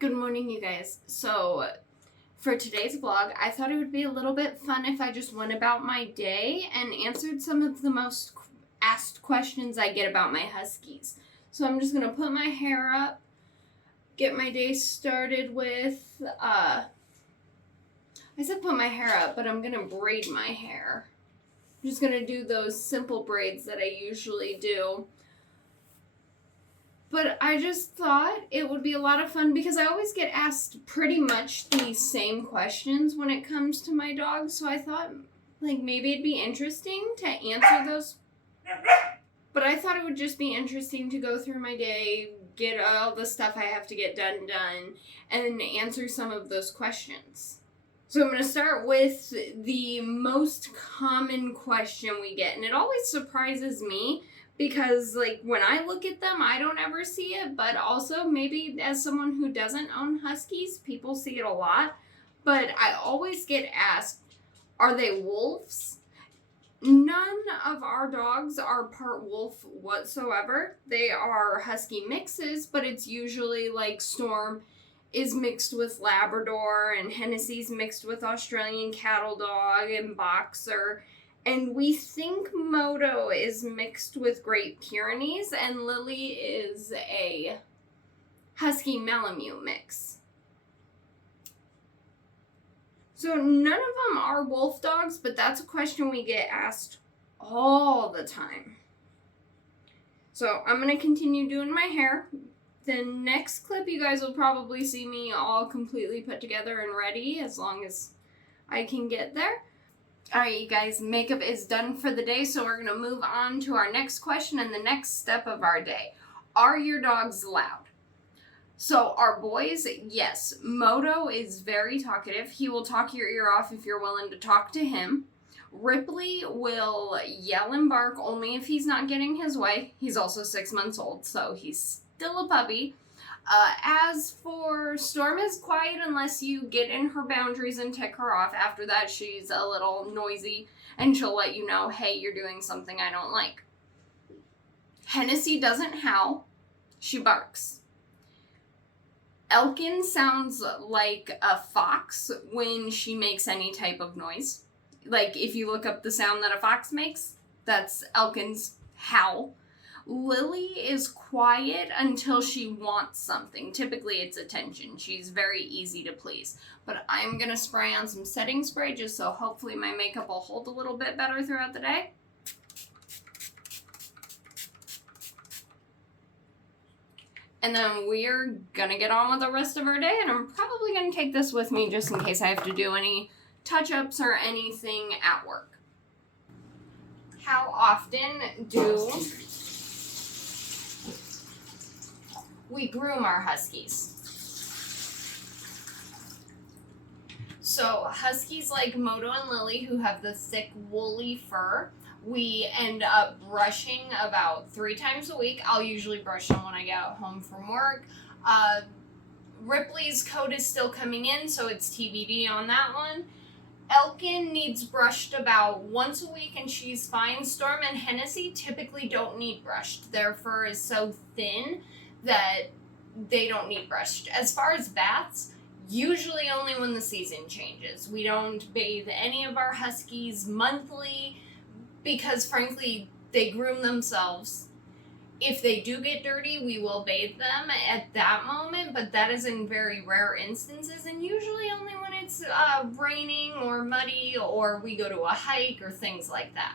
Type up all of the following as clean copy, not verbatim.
Good morning, you guys. So, for today's vlog, I thought it would be a little bit fun if I just went about my day and answered some of the most asked questions I get about my Huskies. So, I'm just going to put my hair up, get my day started with, I said put my hair up, but I'm going to braid my hair. I'm just going to do those simple braids that I usually do. But I just thought it would be a lot of fun because I always get asked pretty much the same questions when it comes to my dogs. So I thought, maybe it'd be interesting to answer those. But I thought it would just be interesting to go through my day, get all the stuff I have to get done, and answer some of those questions. So I'm going to start with the most common question we get. And it always surprises me because, when I look at them, I don't ever see it, but also maybe as someone who doesn't own Huskies, people see it a lot. But I always get asked, are they wolves? None of our dogs are part wolf whatsoever. They are Husky mixes, but it's usually Storm is mixed with Labrador, and Hennessy's mixed with Australian Cattle Dog and Boxer. And we think Moto is mixed with Great Pyrenees, and Lily is a Husky Malamute mix. So none of them are wolf dogs, but that's a question we get asked all the time. So I'm going to continue doing my hair. The next clip, you guys will probably see me all completely put together and ready, as long as I can get there. Alright, you guys, makeup is done for the day, so we're going to move on to our next question and the next step of our day. Are your dogs loud? So, our boys, yes. Moto is very talkative. He will talk your ear off if you're willing to talk to him. Ripley will yell and bark only if he's not getting his way. He's also 6 months old, so he's still a puppy. As for Storm, is quiet unless you get in her boundaries and tick her off. After that, she's a little noisy, and she'll let you know, hey, you're doing something I don't like. Hennessy doesn't howl. She barks. Elkin sounds like a fox when she makes any type of noise. If you look up the sound that a fox makes, that's Elkin's howl. Lily is quiet until she wants something. Typically, it's attention. She's very easy to please. But I'm going to spray on some setting spray just so hopefully my makeup will hold a little bit better throughout the day. And then we're going to get on with the rest of our day. And I'm probably going to take this with me just in case I have to do any touch-ups or anything at work. How often do we groom our Huskies? So Huskies like Moto and Lily, who have the thick woolly fur, we end up brushing about 3 times a week. I'll usually brush them when I get home from work. Ripley's coat is still coming in, so it's TBD on that one. Elkin needs brushed about once a week, and she's fine. Storm and Hennessy typically don't need brushed. Their fur is so thin that they don't need brushed. As far as baths, usually only when the season changes. We don't bathe any of our Huskies monthly because, frankly, they groom themselves. If they do get dirty, we will bathe them at that moment, but that is in very rare instances, and usually only when it's raining or muddy or we go to a hike or things like that.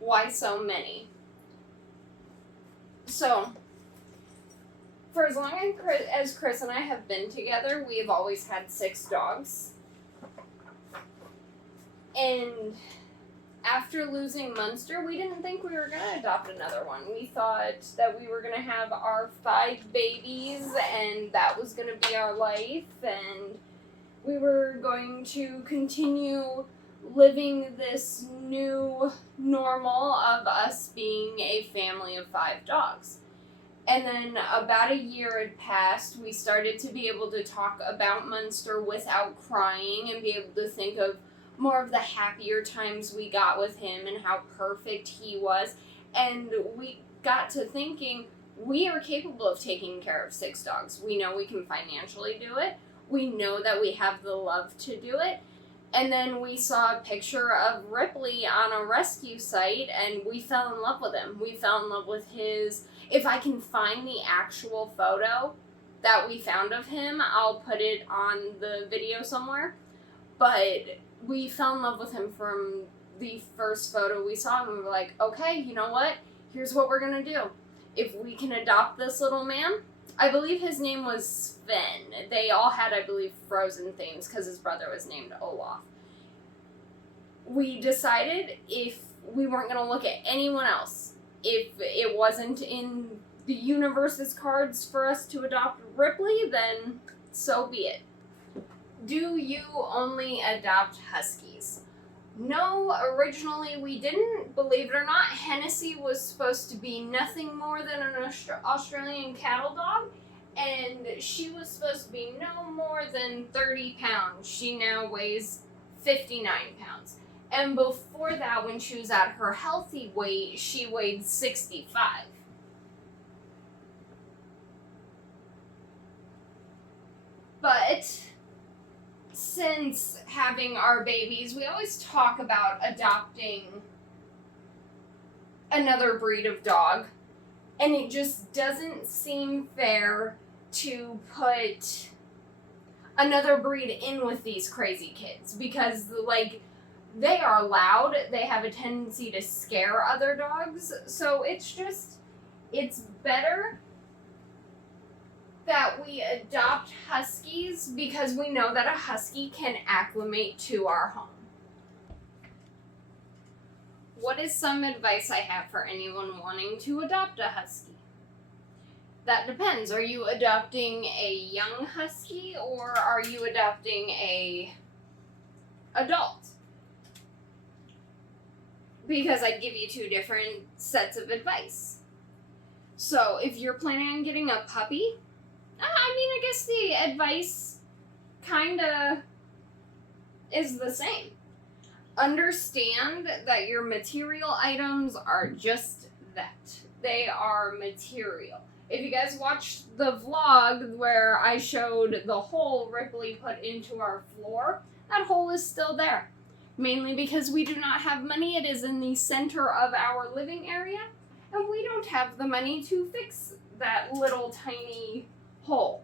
Why so many? So, for as long as Chris and I have been together, we have always had 6 dogs. And after losing Munster, we didn't think we were going to adopt another one. We thought that we were going to have our 5 babies, and that was going to be our life, and we were going to continue living this new normal of us being a family of 5 dogs. And then about a year had passed. We started to be able to talk about Munster without crying and be able to think of more of the happier times we got with him and how perfect he was. And we got to thinking, we are capable of taking care of 6 dogs. We know we can financially do it. We know that we have the love to do it. And then we saw a picture of Ripley on a rescue site, and we fell in love with him. We fell in love with his... If I can find the actual photo that we found of him, I'll put it on the video somewhere. But we fell in love with him from the first photo we saw, and we were like, okay, you know what? Here's what we're going to do. If we can adopt this little man... I believe his name was Sven. They all had, I believe, Frozen themes because his brother was named Olaf. We decided if we weren't going to look at anyone else, if it wasn't in the universe's cards for us to adopt Ripley, then so be it. Do you only adopt Huskies? No, originally we didn't. Believe it or not, Hennessy was supposed to be nothing more than an Australian cattle dog, and she was supposed to be no more than 30 pounds. She now weighs 59 pounds. And before that, when she was at her healthy weight, she weighed 65. But since having our babies, we always talk about adopting another breed of dog, and it just doesn't seem fair to put another breed in with these crazy kids, because, like, they are loud, they have a tendency to scare other dogs, so it's better that we adopt Huskies because we know that a Husky can acclimate to our home. What is some advice I have for anyone wanting to adopt a Husky? That depends. Are you adopting a young Husky or are you adopting a adult? Because I'd give you 2 different sets of advice. So if you're planning on getting a puppy, I guess the advice kinda is the same. Understand that your material items are just that. They are material. If you guys watched the vlog where I showed the hole Ripley put into our floor, that hole is still there. Mainly because we do not have money. It is in the center of our living area, and we don't have the money to fix that little tiny hole.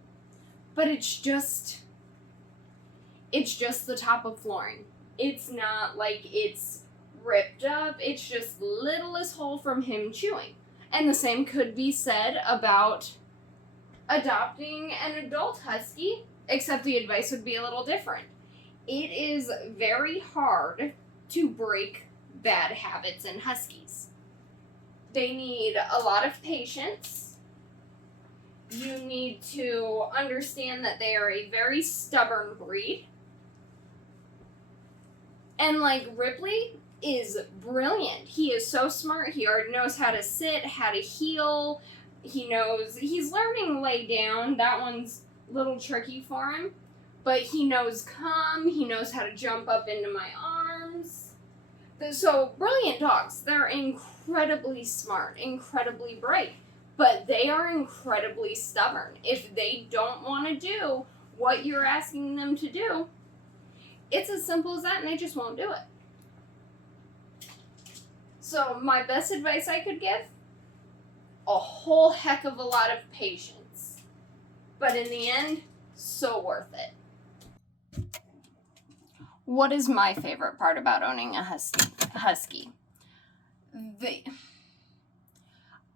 But it's just the top of flooring. It's not like it's ripped up. It's just littlest hole from him chewing. And the same could be said about adopting an adult Husky, except the advice would be a little different. It is very hard to break bad habits in Huskies. They need a lot of patience. You need to understand that they are a very stubborn breed. And like Ripley is brilliant. He is so smart. He already knows how to sit, how to heel. He's learning lay down. That one's a little tricky for him. But he knows come. He knows how to jump up into my arms. So brilliant dogs. They're incredibly smart, incredibly bright. But they are incredibly stubborn. If they don't want to do what you're asking them to do, it's as simple as that, and they just won't do it. So my best advice I could give, a whole heck of a lot of patience. But in the end, so worth it. What is my favorite part about owning a Husky?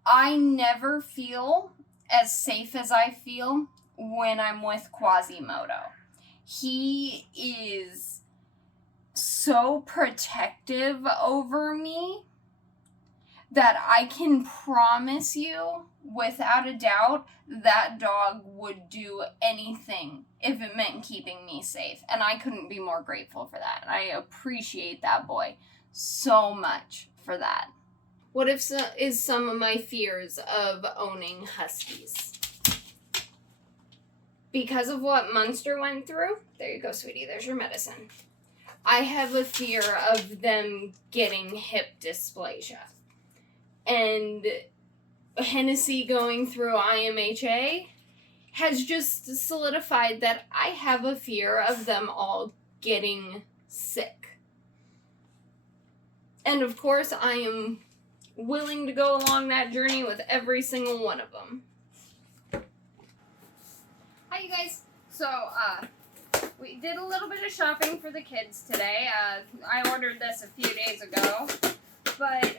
I never feel as safe as I feel when I'm with Quasimodo. He is so protective over me that I can promise you, without a doubt, that dog would do anything if it meant keeping me safe. And I couldn't be more grateful for that. I appreciate that boy so much for that. What is some of my fears of owning Huskies? Because of what Munster went through, there you go, sweetie, there's your medicine. I have a fear of them getting hip dysplasia. and Hennessy going through IMHA has just solidified that I have a fear of them all getting sick. And of course, I am willing to go along that journey with every single one of them. Hi, you guys. So, we did a little bit of shopping for the kids today. I ordered this a few days ago. But,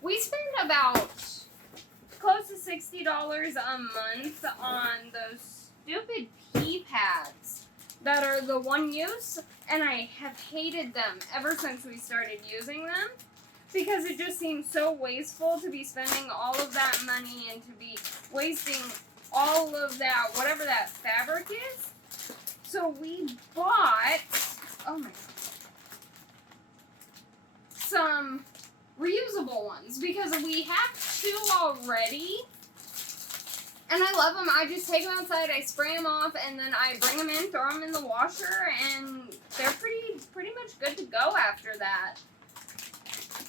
we spent about close to $60 a month on those stupid pee pads that are the one use, and I have hated them ever since we started using them, because it just seems so wasteful to be spending all of that money and to be wasting all of that, whatever that fabric is. So we bought, oh my god, some reusable ones, because we have two already, and I love them. I just take them outside, I spray them off, and then I bring them in, throw them in the washer, and they're pretty much good to go after that.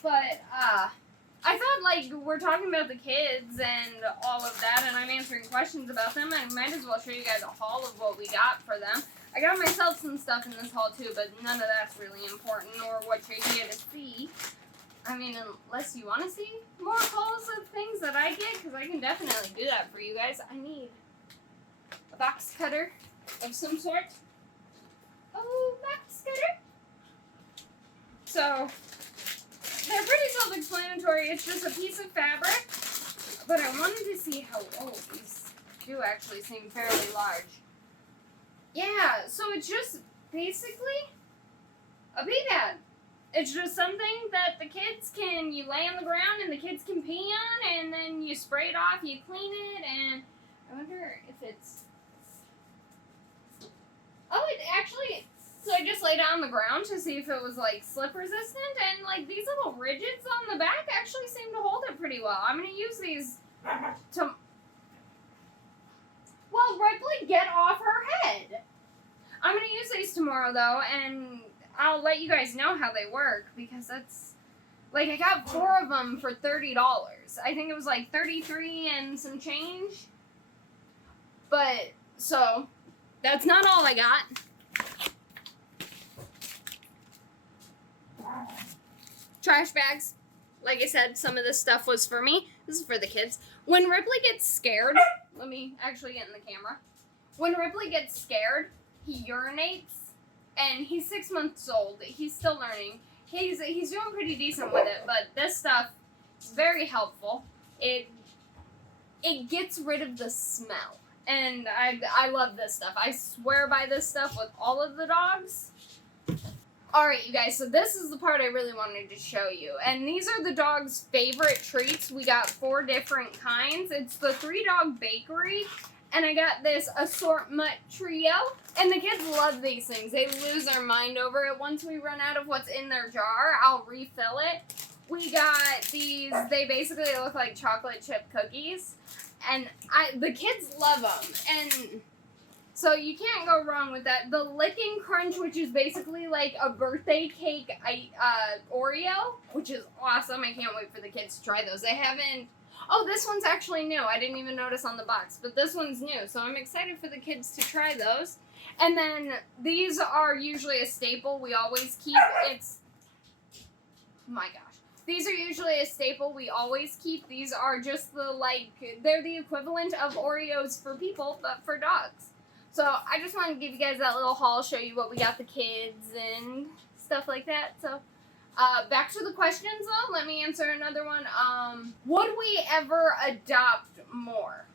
But, I thought, like, we're talking about the kids and all of that, and I'm answering questions about them, I might as well show you guys a haul of what we got for them. I got myself some stuff in this haul, too, but none of that's really important, or what you're here to see. I mean, unless you want to see more hauls of things that I get, because I can definitely do that for you guys. I need a box cutter of some sort. Oh, box cutter. So, they're pretty self-explanatory. It's just a piece of fabric, but I wanted to see how old these do actually seem fairly large. Yeah, so it's just basically a pee pad. It's just something that the kids can, you lay on the ground and the kids can pee on, and then you spray it off, you clean it, and I wonder if it's, oh, it actually, so I just laid it on the ground to see if it was, like, slip resistant, and, like, these little ridges on the back actually seem to hold it pretty well. I'm going to use these to, well, Ripley, get off her head. I'm going to use these tomorrow, though, and I'll let you guys know how they work, because that's, like, I got 4 of them for $30. I think it was, like, 33 and some change. But, so, that's not all I got. Trash bags. Like I said, some of this stuff was for me. This is for the kids. When Ripley gets scared, let me actually get in the camera. When Ripley gets scared, he urinates. And he's 6 months old. He's still learning. He's doing pretty decent with it, but this stuff is very helpful. It gets rid of the smell. And I love this stuff. I swear by this stuff with all of the dogs. Alright, you guys, so this is the part I really wanted to show you. And these are the dog's favorite treats. We got 4 different kinds. It's the 3-Dog Bakery. And I got this assortment trio. And the kids love these things. They lose their mind over it. Once we run out of what's in their jar, I'll refill it. We got these, they basically look like chocolate chip cookies. And the kids love them. And so you can't go wrong with that. The Licking Crunch, which is basically like a birthday cake Oreo, which is awesome. I can't wait for the kids to try those. They haven't. Oh, this one's actually new. I didn't even notice on the box, but this one's new, so I'm excited for the kids to try those. And then these are usually a staple we always keep. My gosh. These are usually a staple we always keep. These are just they're the equivalent of Oreos for people, but for dogs. So I just wanted to give you guys that little haul, show you what we got the kids and stuff like that. So back to the questions, though. Let me answer another one. Would we ever adopt more?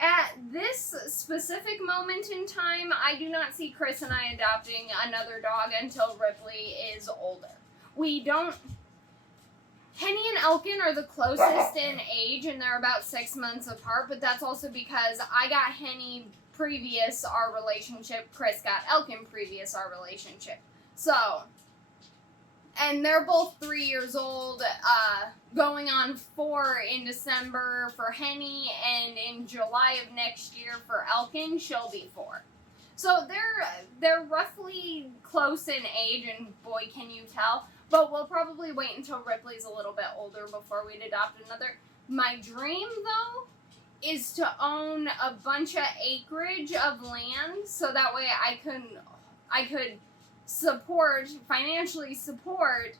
At this specific moment in time, I do not see Chris and I adopting another dog until Ripley is older. We don't. Henny and Elkin are the closest in age, and they're about 6 months apart, but that's also because I got Henny previous our relationship, Chris got Elkin previous our relationship. So, and they're both 3 years old, going on 4 in December for Henny, and in July of next year for Elkin, she'll be 4. So they're roughly close in age, and boy, can you tell. But we'll probably wait until Ripley's a little bit older before we'd adopt another. My dream, though, is to own a bunch of acreage of land, so that way I could financially support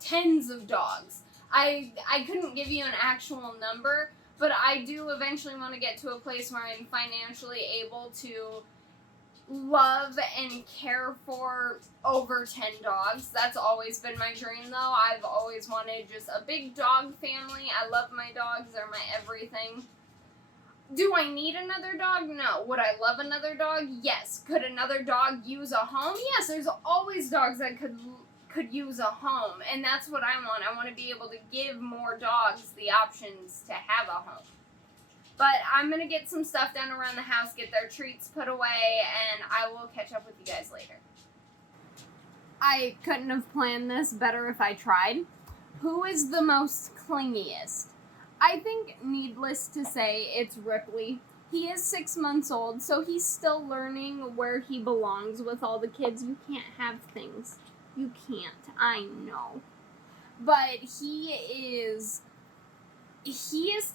tens of dogs. I couldn't give you an actual number, but I do eventually want to get to a place where I'm financially able to love and care for over 10 dogs. That's always been my dream, though. I've always wanted just a big dog family. I love my dogs. They're my everything. Do I need another dog? No. Would I love another dog? Yes. Could another dog use a home? Yes. There's always dogs that could use a home, and that's what I want. I want to be able to give more dogs the options to have a home. But I'm going to get some stuff done around the house, get their treats put away, and I will catch up with you guys later. I couldn't have planned this better if I tried. Who is the most clingiest? I think, needless to say, it's Ripley. He is 6 months old, so he's still learning where he belongs with all the kids. You can't have things. You can't. I know. But he is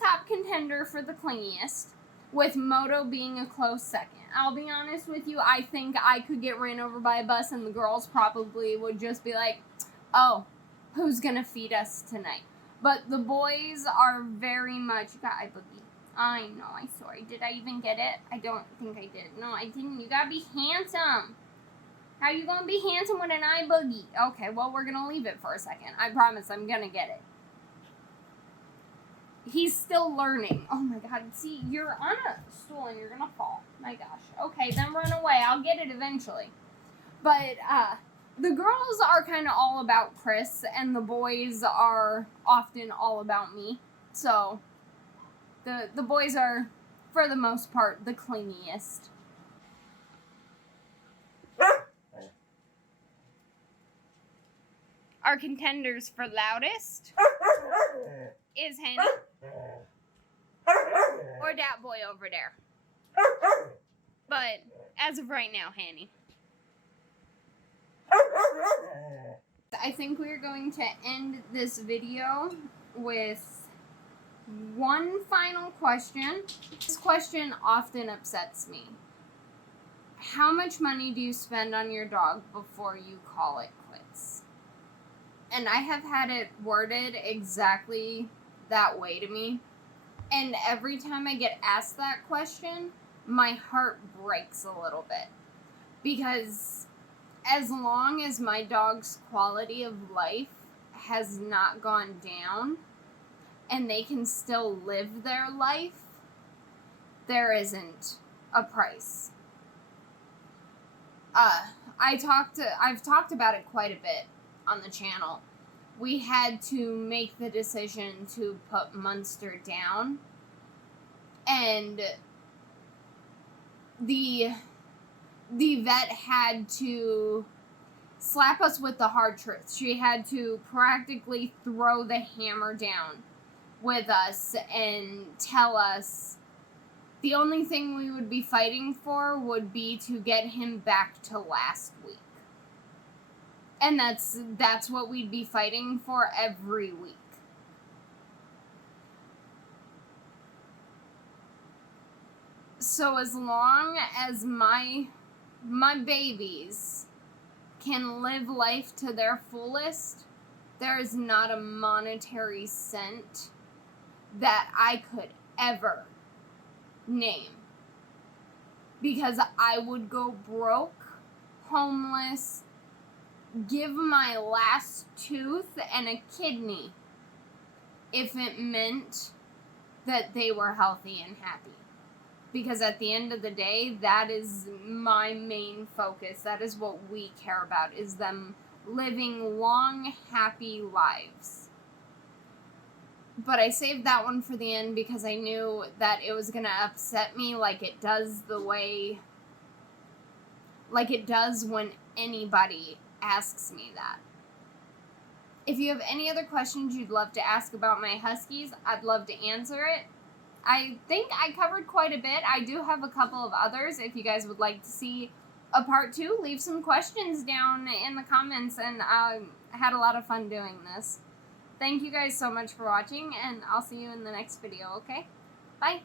top contender for the clingiest, with Moto being a close second. I'll be honest with you, I think I could get ran over by a bus and the girls probably would just be like, oh, who's gonna feed us tonight? But the boys are very much, you got eye boogie. I know, I'm sorry. Did I even get it? I don't think I did. No, I didn't. You gotta be handsome. How you gonna be handsome with an eye boogie? Okay, well, we're gonna leave it for a second. I promise I'm gonna get it. He's still learning. Oh my god, see, you're on a stool and you're gonna fall. My gosh. Okay, then run away. I'll get it eventually. But, the girls are kind of all about Chris, and the boys are often all about me. So, the boys are, for the most part, the clingiest. Our contenders for loudest is Henny or that boy over there. But as of right now, Henny. I think we are going to end this video with one final question. This question often upsets me. How much money do you spend on your dog before you call it quits? And I have had it worded exactly that way to me. And every time I get asked that question, my heart breaks a little bit. Because as long as my dog's quality of life has not gone down and they can still live their life, there isn't a price. I've talked about it quite a bit on the channel. We had to make the decision to put Munster down, and the vet had to slap us with the hard truth. She had to practically throw the hammer down with us and tell us the only thing we would be fighting for would be to get him back to last week. And that's what we'd be fighting for every week. So as long as my babies can live life to their fullest, there is not a monetary cent that I could ever name. Because I would go broke, homeless, give my last tooth and a kidney if it meant that they were healthy and happy. Because at the end of the day, that is my main focus. That is what we care about, is them living long, happy lives. But I saved that one for the end because I knew that it was going to upset me like it does when anybody asks me that. If you have any other questions you'd love to ask about my Huskies, I'd love to answer it. I think I covered quite a bit. I do have a couple of others. If you guys would like to see a part 2, leave some questions down in the comments, and I had a lot of fun doing this. Thank you guys so much for watching, and I'll see you in the next video, okay? Bye!